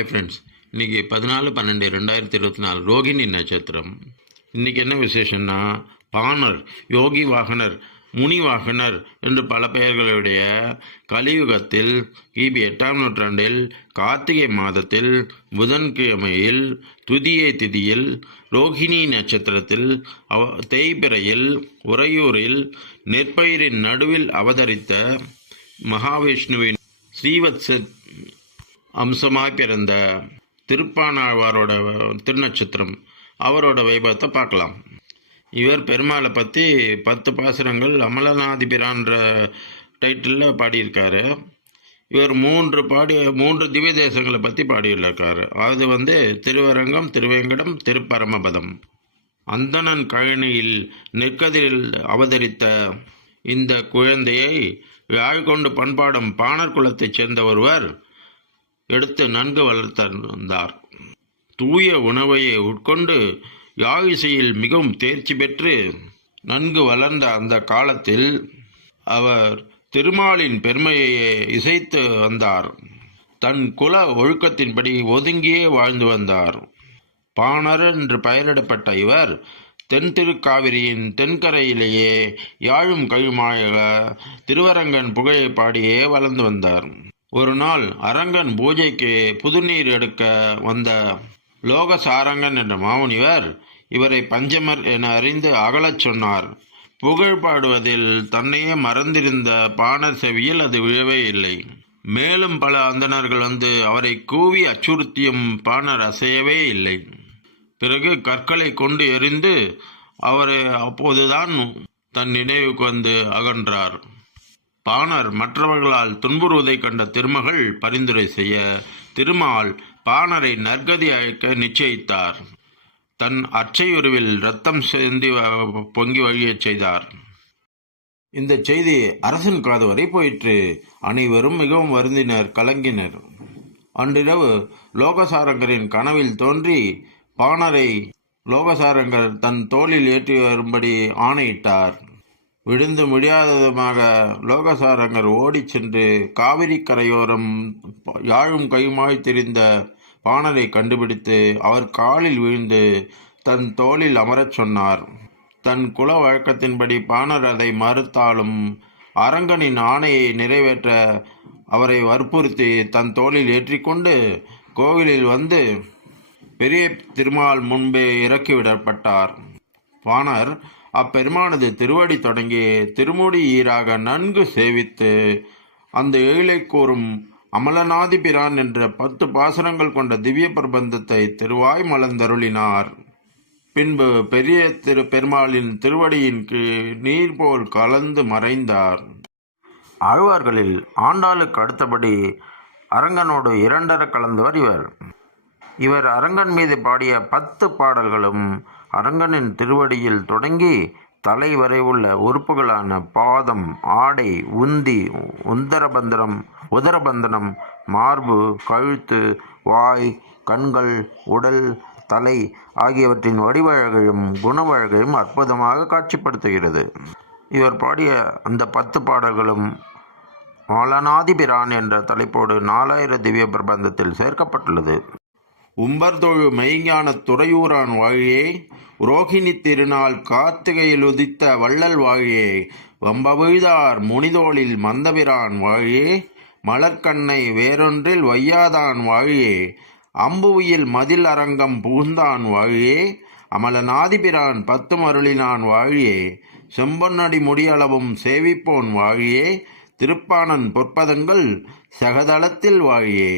Hi friends, இன்றைக்கி 14/12/2024 ரோகிணி நட்சத்திரம். இன்றைக்கி என்ன விசேஷம்னா, பாணர், யோகி வாகனர், முனி வாகனர் என்று பல பெயர்களுடைய கலியுகத்தில் கிபி 8ஆம் நூற்றாண்டில் கார்த்திகை மாதத்தில் புதன்கிழமையில் துதியை திதியில் ரோகிணி நட்சத்திரத்தில் தேய்பிறையில் உறையூரில் நெற்பயிரின் நடுவில் அவதரித்த மகாவிஷ்ணுவின் ஸ்ரீவத்ச அம்சமாய் பிறந்த திருப்பானாழ்வாரோட திருநட்சத்திரம். அவரோட வைபவத்தை பார்க்கலாம். இவர் பெருமாளை பற்றி 10 பாசுரங்கள் அமலநாதிபிரான்ற டைட்டிலில் பாடியிருக்காரு. இவர் 3 திவ்ய தேசங்களை பற்றி பாடியிருக்காரு. அது திருவரங்கம், திருவேங்கடம், திருப்பரமபதம். அந்தணன் கழனியில் நெற்கதிரில் அவதரித்த இந்த குழந்தையை யாழ்கொண்டு பண்பாடும் பாணர் குலத்தைச் சேர்ந்த ஒருவர் எடுத்து நன்கு வளர்த்தார். தூய உணவையை உட்கொண்டு யாழிசையில் மிகவும் தேர்ச்சி பெற்று நன்கு வளர்ந்த அந்த காலத்தில் அவர் திருமாலின் பெருமையை இசைத்து வந்தார். தன் குல ஒழுக்கத்தின்படி ஒதுங்கியே வாழ்ந்து வந்தார். பாணர் என்று பெயரிடப்பட்ட இவர் தென் திருக்காவிரியின் தென்கரையிலேயே யாழும் கையுமாக திருவரங்கன் புகழை பாடியே வளர்ந்து வந்தார். ஒரு நாள் அரங்கன் பூஜைக்கு புதுநீர் எடுக்க வந்த லோகசாரங்கன் என்ற மாமுனிவர் இவரை பஞ்சமர் என அறிந்து அகலச் சொன்னார். புகழ் பாடுவதில் தன்னையே மறந்திருந்த பாணர் செவியில் அது விழவே இல்லை. மேலும் பல அந்தணர்கள் அவரை கூவி அச்சுறுத்தியும் பாணர் அசையவே இல்லை. பிறகு கற்களை கொண்டு எறிந்து அவரை அப்போதுதான் தன் நினைவுக்கு அகன்றார். பாணர் மற்றவர்களால் துன்புறுவதை கண்ட திருமகள் பரிந்துரை செய்ய திருமால் பாணரை நற்கதி அழைக்க நிச்சயித்தார். தன் அச்சையுருவில் இரத்தம் சிந்தி பொங்கி வழியச் செய்தார். இந்த செய்தி அரசன் காது வரை போயிற்று. அனைவரும் மிகவும் வருந்தினர், கலங்கினர். அன்றிரவு லோகசாரங்கரின் கனவில் தோன்றி பாணரை லோகசாரங்கர் தன் தோளில் ஏற்றி வரும்படி ஆணையிட்டார். விழுந்து முடியாததுமாக லோகசாரங்கர் ஓடிச் சென்று காவிரி கரையோரம் யாழும் கையுமாய் தெரிந்த பாணரை கண்டுபிடித்து அவர் காலில் விழுந்து தன் தோளில் அமரச் சொன்னார். தன் குல வழக்கத்தின்படி பாணர் அதை மறுத்தாலும் அரங்கனின் ஆணையை நிறைவேற்ற அவரை வற்புறுத்தி தன் தோளில் ஏற்றிக்கொண்டு கோவிலில் பெரிய திருமால் முன்பே இறக்கிவிடப்பட்டார். பாணர் அப்பெருமானது திருவடி தொடங்கி திருமுடி ஈராக நன்கு சேவித்து அந்த ஏழை கூறும் அமலநாதிபிரான் என்ற 10 பாசுரங்கள் கொண்ட திவ்ய பிரபந்தத்தை திருவாய் மலர்ந்தருளினார். பின்பு பெரிய பெருமாளின் திருவடியின் கீழ் நீர் போல் கலந்து மறைந்தார். ஆழ்வார்களில் ஆண்டாளுக்கு அடுத்தபடி அரங்கனோடு 2 கலந்தவர் இவர். இவர் அரங்கன் மீது பாடிய 10 பாடல்களும் அரங்கனின் திருவடியில் தொடங்கி தலை வரை உள்ள உறுப்புகளான பாதம், ஆடை, உந்தி, உதரபந்தனம், மார்பு, கழுத்து, வாய், கண்கள், உடல், தலை ஆகியவற்றின் வடிவழகையும் குணவழகையும் அற்புதமாக காட்சிப்படுத்துகிறது. இவர் பாடிய அந்த 10 பாடல்களும் அமலநாதிபிரான் என்ற தலைப்போடு 4000 திவ்ய பிரபந்தத்தில் சேர்க்கப்பட்டுள்ளது. உம்பர்தொழு மெய்ஞான துறையூரான் வாழியே, ரோகிணி திருநாள் கார்த்திகையில் உதித்த வள்ளல் வாழியே, வம்பவிழ்தார் முனிதோளில் மந்தபிரான் வாழியே, மலர்கண்ணை வேறொன்றில் வையாதான் வாழியே, அம்புவியில் மதில் அரங்கம் புகுந்தான் வாழியே, அமலநாதிபிரான் 10 அருளினான் வாழியே, செம்பொன்னடி முடியளவும் சேவிப்போன் வாழியே, திருப்பாணன் பொற்பதங்கள் சகதளத்தில் வாழியே.